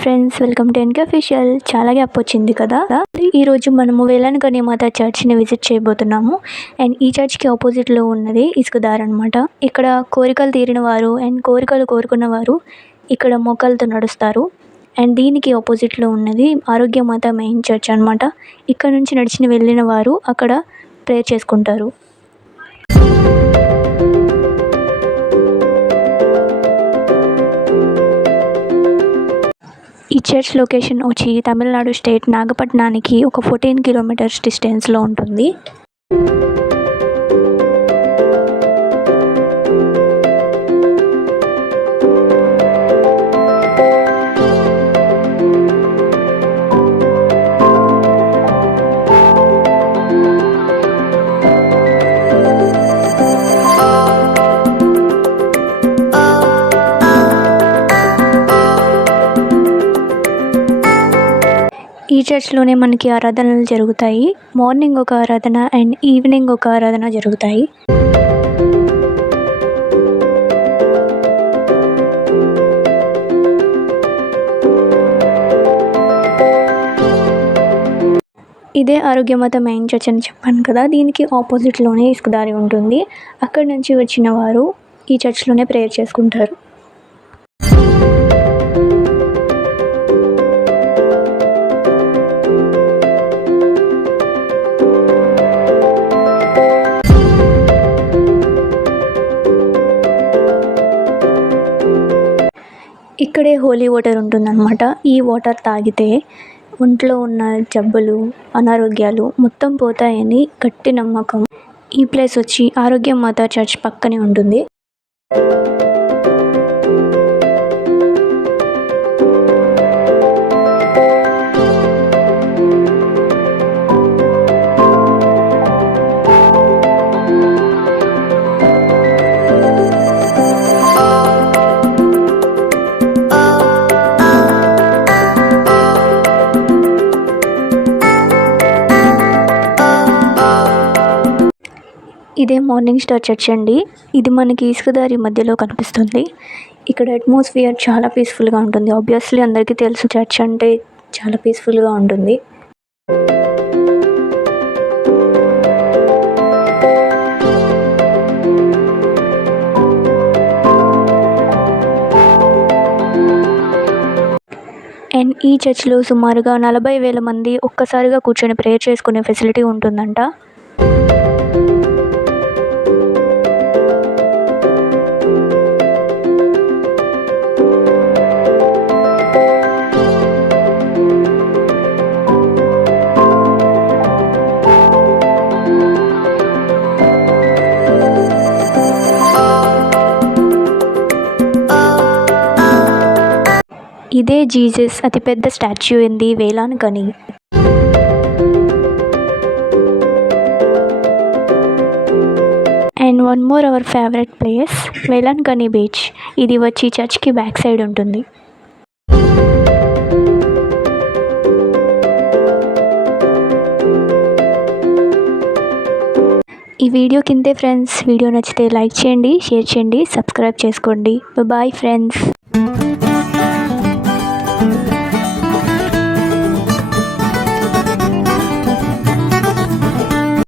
Friends, welcome to NK official. చాలా గ్యాప్ వచ్చింది కదా. ఈరోజు మనము వేలానగణి మాత చర్చ్ని విజిట్ చేయబోతున్నాము. అండ్ ఈ చర్చ్కి ఆపోజిట్లో ఉన్నది ఇసుకదారి అనమాట. ఇక్కడ కోరికలు తీరిన వారు అండ్ కోరికలు కోరుకున్న వారు ఇక్కడ మోకాలతో నడుస్తారు. అండ్ దీనికి ఆపోజిట్లో ఉన్నది ఆరోగ్యమాత మెయిన్ చర్చ్ అనమాట. ఇక్కడ నుంచి నడిచిన వెళ్ళిన వారు అక్కడ ప్రేయర్ చేసుకుంటారు. ఈ చర్చ్ లొకేషన్ వచ్చి తమిళనాడు స్టేట్ నాగపట్నానికి ఒక 14 కిలోమీటర్స్ డిస్టెన్స్లో ఉంటుంది. ఈ చర్చ్లోనే మనకి ఆరాధనలు జరుగుతాయి. మార్నింగ్ ఒక ఆరాధన అండ్ ఈవినింగ్ ఒక ఆరాధన జరుగుతాయి. ఇదే ఆరోగ్యమాత మెయిన్ చర్చ్ అని చెప్పాను కదా. దీనికి ఆపోజిట్లోనే ఇసుకదారి ఉంటుంది. అక్కడి నుంచి వచ్చిన వారు ఈ చర్చ్లోనే ప్రేయర్ చేసుకుంటారు. ఇక్కడే హోలీ వాటర్ ఉంటుందన్నమాట. ఈ వాటర్ తాగితే ఒంట్లో ఉన్న జబ్బులు, అనారోగ్యాలు మొత్తం పోతాయని గట్టి నమ్మకం. ఈ ప్లేస్ వచ్చి ఆరోగ్యమాత చర్చ్ పక్కనే ఉంటుంది. ఇదే మార్నింగ్ స్టార్ చర్చ్ అండి. ఇది మనకి ఇసుకదారి మధ్యలో కనిపిస్తుంది. ఇక్కడ అట్మాస్ఫియర్ చాలా పీస్ఫుల్గా ఉంటుంది. ఆబ్వియస్లీ అందరికీ తెలుసు చర్చ్ అంటే చాలా పీస్ఫుల్గా ఉంటుంది. అండ్ ఈ చర్చ్లో సుమారుగా 40,000 మంది ఒక్కసారిగా కూర్చొని ప్రేయర్ చేసుకునే ఫెసిలిటీ ఉంటుందంట. ఇదే జీసస్ అతిపెద్ద స్టాచ్యూ ఉంది Velankanni. And one more our favourite place Velankanni beach. ఇది వచ్చి చర్చ్కి బ్యాక్ సైడ్ ఉంటుంది. ఈ వీడియో కిందే ఫ్రెండ్స్. వీడియో నచ్చితే లైక్ చేయండి, షేర్ చేయండి, సబ్స్క్రైబ్ చేసుకోండి. Bye friends.